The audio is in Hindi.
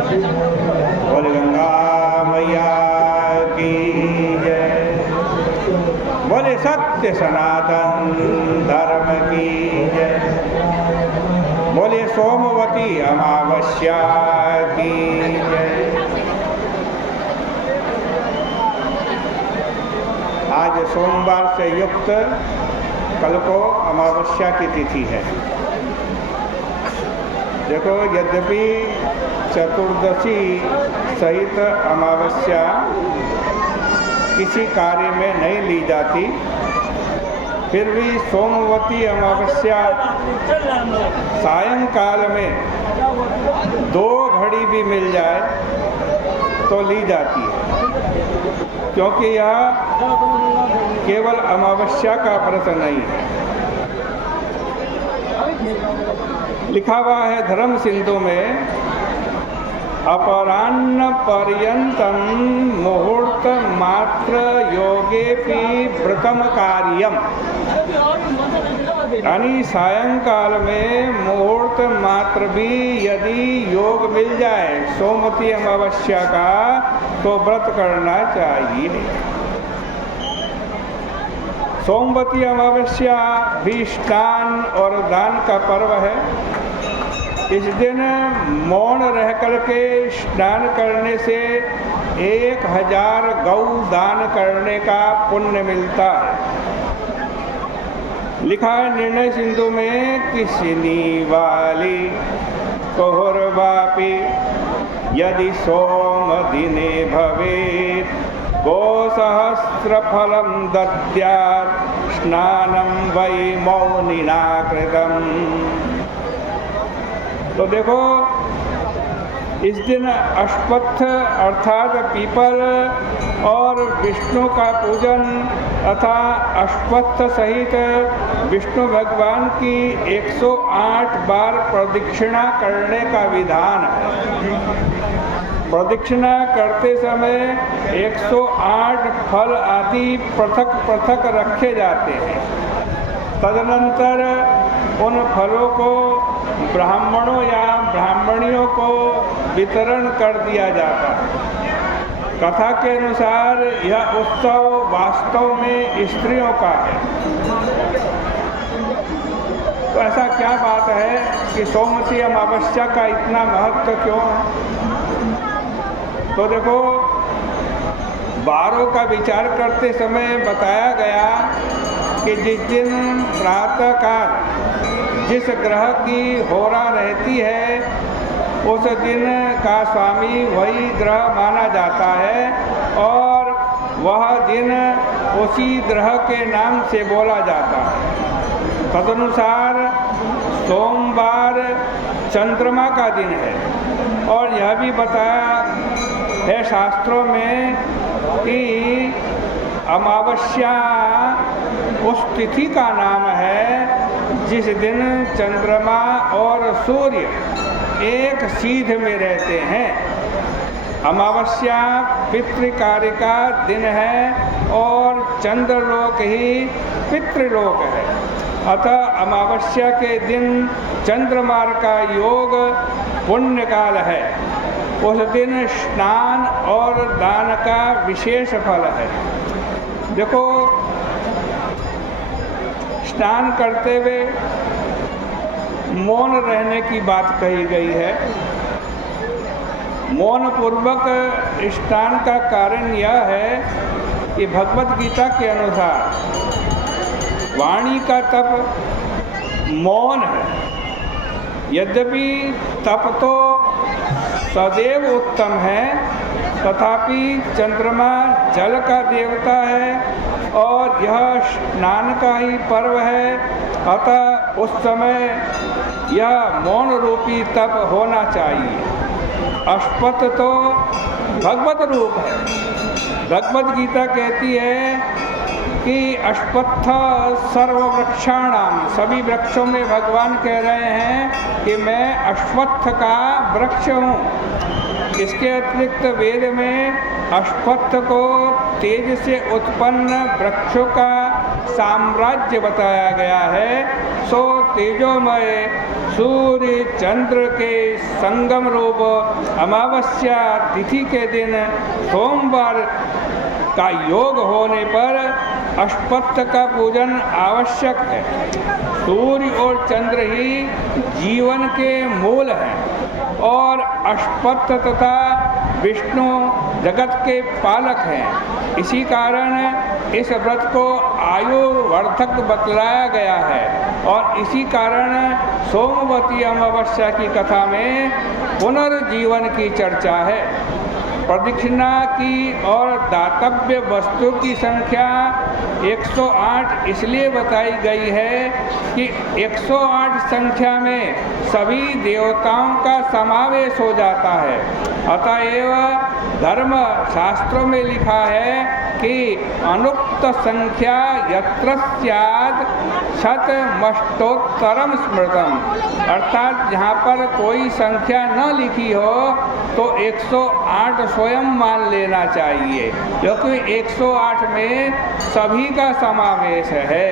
बोले गंगा मैया की जय। बोले सत्य सनातन धर्म की जय। बोले सोमवती अमावस्या की जय। आज सोमवार से युक्त कल को अमावस्या की तिथि है। देखो, यद्यपि चतुर्दशी सहित अमावस्या किसी कार्य में नहीं ली जाती, फिर भी सोमवती अमावस्या सायंकाल में 2 घड़ी भी मिल जाए तो ली जाती है, क्योंकि यह केवल अमावस्या का व्रत नहीं है। लिखा हुआ है धर्म सिंधु में, अपराह्न पर्यंतम मुहूर्त मात्र योगेपि व्रतम कार्यम। यानी सायंकाल में मुहूर्त मात्र भी यदि योग मिल जाए सोमवती अमावस्या का तो व्रत करना चाहिए। सोमवती अमावस्या भी स्नान और दान का पर्व है। इस दिन मौन रह करके स्नान करने से 1000 गौ दान करने का पुण्य मिलता है। लिखा है निर्णय सिंधु में कि सिनी वाली कोहरवापी यदि सोम दिने भवेत् गो सहस्र फलम दद्यात् स्नानम वै मौनिना कृतम। तो देखो, इस दिन अश्वत्थ अर्थात पीपल और विष्णु का पूजन तथा अश्वत्थ सहित विष्णु भगवान की 108 बार प्रदक्षिणा करने का विधान है। प्रदक्षिणा करते समय 108 फल आदि पृथक पृथक रखे जाते हैं। तदनंतर उन फलों को ब्राह्मणों या ब्राह्मणियों को वितरण कर दिया जाता है। कथा के अनुसार यह उत्सव वास्तव में स्त्रियों का है। तो ऐसा क्या बात है कि सोमवती अमावस्या का इतना महत्व क्यों है? तो देखो, वारों का विचार करते समय बताया गया कि जिस दिन प्रातःकाल जिस ग्रह की होरा रहती है उस दिन का स्वामी वही ग्रह माना जाता है और वह दिन उसी ग्रह के नाम से बोला जाता है। तदनुसार सोमवार चंद्रमा का दिन है और यह भी बताया है शास्त्रों में कि अमावस्या उस तिथि का नाम है जिस दिन चंद्रमा और सूर्य एक सीध में रहते हैं। अमावस्या पितृकार्य का दिन है और चंद्रलोक ही पितृलोक है। अतः अमावस्या के दिन चंद्रमार का योग पुण्य काल है। उस दिन स्नान और दान का विशेष फल है। देखो, स्नान करते हुए मौन रहने की बात कही गई है। मौन पूर्वक स्नान का कारण यह है कि भगवत गीता के अनुसार वाणी का तप मौन है। यद्यपि तप तो सदैव उत्तम है, तथापि चंद्रमा जल का देवता है और यह स्नान का ही पर्व है। अतः उस समय यह मौन रूपी तप होना चाहिए। अश्वत्थ तो भगवत रूप है। भगवत गीता कहती है कि अश्वत्थ सर्ववृक्षाणाम, सभी वृक्षों में भगवान कह रहे हैं कि मैं अश्वत्थ का वृक्ष हूँ। इसके अतिरिक्त वेद में अश्वत्थ को तेज से उत्पन्न वृक्षों का साम्राज्य बताया गया है। सो तेजोमय सूर्य चंद्र के संगम रूप अमावस्या तिथि के दिन सोमवार का योग होने पर अष्टपथ का पूजन आवश्यक है। सूर्य और चंद्र ही जीवन के मूल हैं और अष्टपथ तथा विष्णु जगत के पालक हैं। इसी कारण इस व्रत को आयु वर्धक बतलाया गया है और इसी कारण सोमवती अमावस्या की कथा में पुनर्जीवन की चर्चा है। प्रदक्षिणा की और दातव्य वस्तु की संख्या 108 इसलिए बताई गई है कि 108 संख्या में सभी देवताओं का समावेश हो जाता है। अतएव धर्म शास्त्रों में लिखा है कि अनुक्त संख्या यत्र स्यात् शतमष्टोत्तरम स्मृतम, अर्थात जहाँ पर कोई संख्या न लिखी हो तो 108 स्वयं मान लेना चाहिए, क्योंकि 108 में सभी का समावेश है।